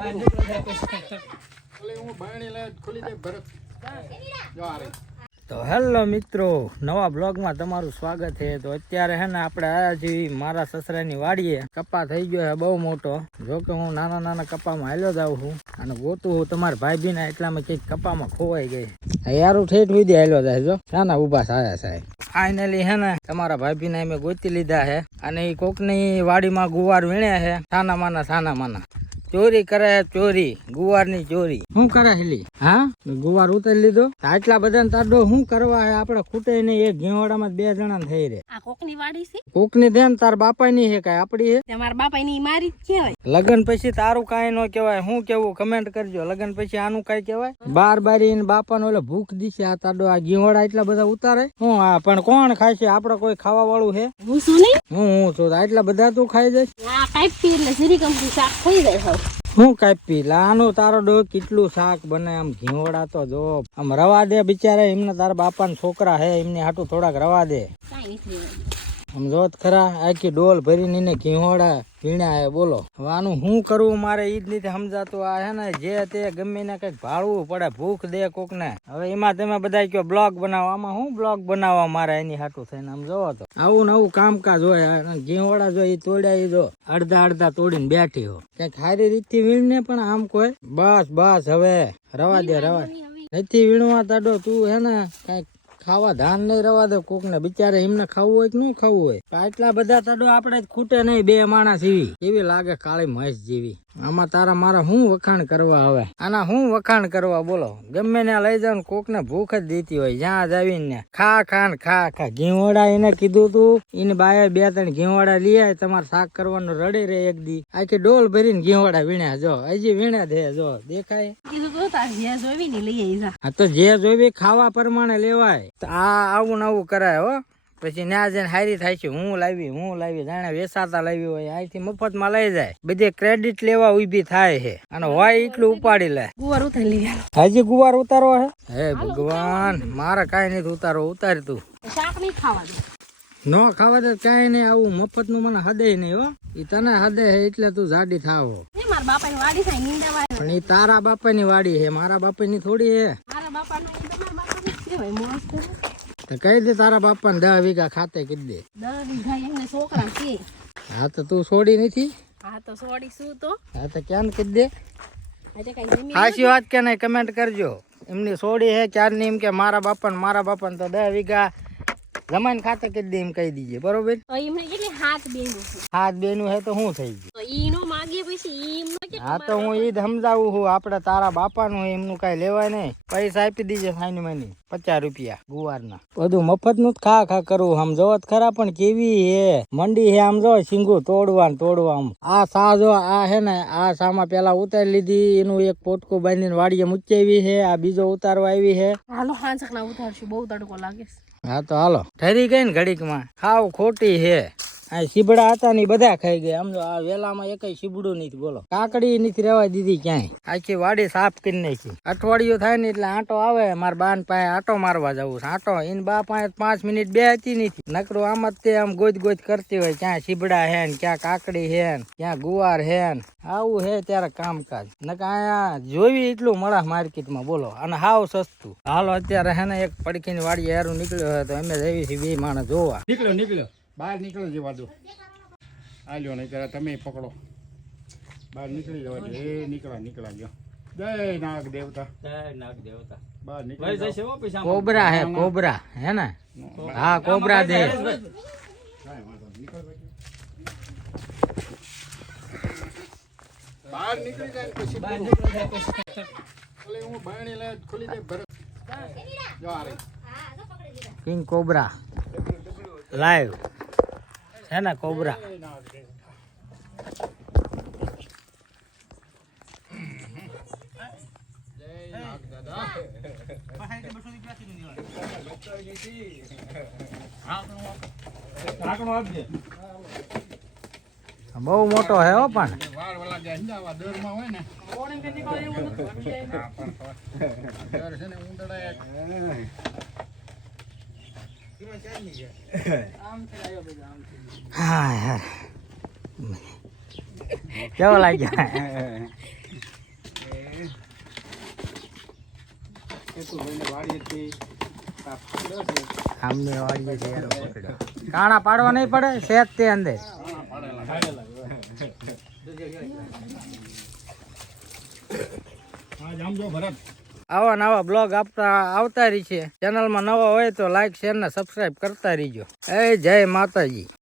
તો હેલો મિત્રો, નવા બ્લોગમાં તમારું સ્વાગત છે। તો અત્યારે હે ને આપણે આયા છીએ મારા સસરાની વાડીએ। કપા થઈ ગયો છે બહુ મોટો, જો કે હું નાના નાના કપામાં હાલ્યો જાઉં છું અને ગોતું હું તમારા ભાઈ ના એટલામાં કંઈક કપામાં ખોવાઈ ગઈ। યારું ઠેઠ સુધી હાલ્યો જાય, જો નાના ઉભા સાયા સાહેબ। ફાઇનલી હે ને તમારા ભાઈ ને અમે ગોતી લીધા છે અને એ કોકની વાડીમાં ગુવાર વીણ્યા છે। સાના માના ચોરી કરે, ચોરી ગુવાર ની ચોરી શું કરે હેલી? હા, ગુવાર ઉતારી લીધો। આટલા બધા તાડો શું કરવા હે? આપડે ખૂટે નહીં, એક ઘેવાડામાં 2 જણા થઈ રે। આ કોકની વાડી છે, કોકની ધ્યાન તાર બાપા ની હે કઈ આપડી હે? તમારા બાપા ની મારી જ કહેવાય। લગન પછી તારું કઈ નો કહેવાય, શું કેવું કમેન્ટ કરજો। લગન પછી આનું કઈ કહેવાય? બાર બારી બાપા નો એટલે ભૂખ દીશે આ તાડો આ ઘેવાડા એટલા બધા ઉતારે હું? હા, પણ કોણ ખાય છે? આપડે કોઈ ખાવા વાળું હે? હું શું નહીં, હું છું આટલા બધા તું ખાઈ જઈશ? આ કાપી એટલે શ્રી કંપની શાક થઈ જાય। હું કાપી લાનું તારો ડો કેટલું શાક બને આમ ઘીવડા તો જો આમ રવા દે બિચારા, એમને તારા બાપા ના છોકરા હે, એમને હાટું થોડાક રવા દે। આમ જોત ખરા આખી ડોલ ભરીને એને ઘીવડા પીણ્યા હે, બોલો આનું શું કરવું મારે ઈ જ નથી સમજાતું। આ હે ને જે તે ગમે ને કઈક ભાળવું પડે, ભૂખ દે કોક ને। હવે એમાં તમે બધા કયો બ્લોગ બનાવો, આમાં હું બ્લોગ બનાવવા મારે એની હાટું થઈને? આમ જોવો તો આવું નવું કામકાજ હોય। ઘીવડા જો એ તોડ્યા, જો અડધા તોડીને બેઠી હો, કઈક સારી રીતથી વીણને પણ આમ કોઈ બસ હવે રવા દે નથી વીણવા તાડો તું હે ને કઈક ખાવા ધાન નહીં રવા દે કોક ને, બિચારે એમને ખાવું હોય કે ન ખાવું હોય। આટલા બધા તાડો આપડે ખૂટે નહીં, 2 માણસ એવી લાગે કાળી મહેશ જેવી। આમાં તારા મારા શું વખાણ કરવા? હવે આના શું વખાણ કરવા બોલો? ગમે ને લઈ જાવ કોક ને ભૂખ જ દીધી હોય, જ્યાં જાવીને ખા ઘીવડા એને કીધું તું એને બાએ 2-3 ઘીવડા લઈ આય, તમારે શાક કરવાનું રડે રે એક દી આખી ડોલ ભરીને ઘીવડા વીણ્યા, જો હજી વીણ્યા દે, જો દેખાય? હા તો જે જોવી ખાવા પ્રમાણે લેવાય। આ આવું નવું કરાય હો, પછી ન્યા જઈને હારી થાય છે હું લાવી જાણે વેસાતા લાવી હોય, અહીંથી મફત માં લઈ જાય, બધે ક્રેડિટ લેવા ઉભી થાય છે અને હોય એટલું ઉપાડી લે। ગુવાર ઉતારી લે, હજી ગુવાર ઉતારો હે? હે ભગવાન, મારે કઈ નથી ઉતારો, ઉતાર તું। શાક નહીં ખાવા દે, નો ખાવા દે કઈ નહીં, આવું મફત નું મને હદે નહીં હો। ઈ તને હદે હે એટલે તું જાડી થાવો। મારા બાપા ની વાડી થાય નીંદવા, પણ ઈ તારા બાપા ની વાડી હે, મારા બાપા ની થોડી હે। મારા બાપા નો તમારા બાપા ને કહેવાય મોસ્ત તો કહી દે તારા બાપા ને 10 વીઘા ખાતે કીધી દે। 10 વીઘા એમને છોકરા છે। હા તો તું છોડી નથી? હા તો છોડી શું તો? હા તો ક્યાં કીધી દે? આજે કઈ જમી સાચી વાત કે નહીં કમેન્ટ કરજો। એમની છોડી હે ક્યારની, એમ કે મારા બાપા ને તો 10 વીઘા જમાઈને ખાતે કીધી દે એમ કહી દીજે, બરોબર? એમને કેટલી હાથ બેનું છે, હાથ બેનું હે તો શું થઈ ગયું? તો ઈ નો માગે પછી ઈ એમ કે હા તો હું ઈ જ સમજાવું છું, આપડે તારા બાપા નું એમનું કઈ લેવાય નહીં, પૈસા આપી દીજે સાની માની 50 રૂપિયા ગુવાર ના। બધું મફત નું ખા કરવું, આમ જોત ખરા પણ કેવી હે મંડી હે, આમ જો સિંગુ તોડવા આ સા જો આ હે ને આ સામાં પેલા ઉતારી લીધી, એનું એક પોટકું બાંધીને વાડીએ મૂકેવી હે, આ બીજો ઉતારવા આવી હે। હાલો હાંસક ના ઉતારશું, બહુ તડકો લાગે છે। હા તો હાલો, ઠરી ગઈ ને ઘડીક માં, ખાવ ખોટી હે। આ સીબડા હતા ને બધા ખાઈ ગયા, સમજો આ વેલામાં એકય સીબડું નથી, બોલો કાકડી નથી રેવા દીધી ક્યાંય, આખી વાડી સાફ કરી નાખી। અઠવાડિયું થાય ને એટલે આંટો આવે, મારા બાન પાસે આંટો મારવા જવું, આંટો એને બા પાસે 5 મિનિટ બેહતી નથી, નકરું આમ જ તે આમ ગોજ કરતી હોય, ક્યાં સીબડા હે ને ક્યાં કાકડી હે ને ક્યાં ગુવાર હે ને, આવું હે ત્યારે કામકાજ। નકા અહીંયા જોવી એટલું મળે માર્કેટમાં, બોલો, અને હાવ સસ્તું। હાલો અત્યારે હે ને એક પડખીની વાડી હેરું નીકળ્યો હોય તો અમે જઈએ છીએ 2 માણસ જોવા। નીકળ્યો બહાર નીકળો જવા દો, આલ્યો નહીં ત્યારે તમે પકડો, બહાર નીકળી જવા દે। એ નીકળા ગયો, જય નાગ દેવતા બહાર નીકળી। કોબરા હે, કોબરા હે ને? હા કોબરા દે, બહાર નીકળી જાય પછી હું બાયણી લે ખોલી દે ભરત જો આ રહી કિંગ કોબરા લાઈવ है ना कोबरा। બહુ મોટો હે હો પણ વાર વાળા જાય દર માં હોય ને દર છે ને ઉંદડા હા યાર કેવો લાગ્યો? ખેતુભાઈને વાડીએથી આ પકડ્યો છે. આમને વાળીએ છે યાર પકડ્યો. કાણા પાડવા નહીં પડે સેજ તે અંદર. હા જામજો ભરત. આવા નવા બ્લોગ આવતા રહી છે. ચેનલમાં નવા હોય તો લાઈક શેર ને સબસ્ક્રાઇબ કરતા રહીજો. જય માતાજી.